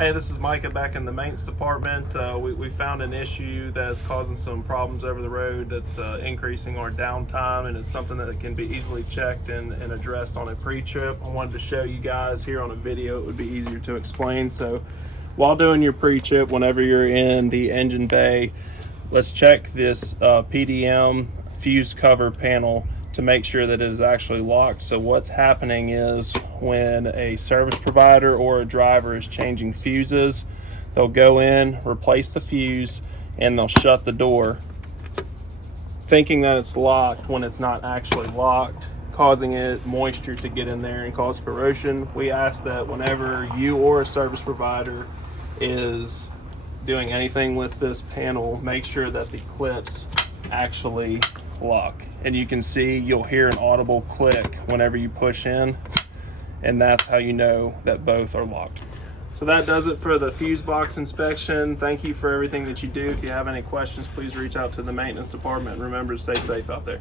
Hey, this is Micah back in the maintenance department. We found an issue that's causing some problems over the road that's increasing our downtime, and it's something that can be easily checked and addressed on a pre-trip. I wanted to show you guys here on a video. It would be easier to explain. So while doing your pre-trip, whenever you're in the engine bay, let's check this PDM fuse cover panel to make sure that it is actually locked. So what's happening is when a service provider or a driver is changing fuses, they'll go in, replace the fuse, and they'll shut the door thinking that it's locked when it's not actually locked, causing moisture to get in there and cause corrosion. We ask that whenever you or a service provider is doing anything with this panel, make sure that the clips actually lock. And you can see, you'll hear an audible click whenever you push in, and that's how you know that both are locked. So that does it for the fuse box inspection. Thank you for everything that you do. If you have any questions, please reach out to the maintenance department. Remember to stay safe out there.